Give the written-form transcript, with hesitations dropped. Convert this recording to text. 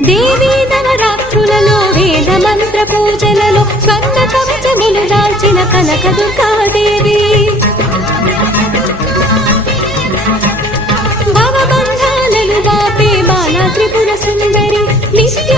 దేవీ నవరాత్రులలో వేద మంత్ర పూజలలో స్వర్ణ కవచములు దాల్చిన కనక దుర్గాదేవి భవబంధాలను బాపే బాలా త్రిపుర సుందరి నిత్య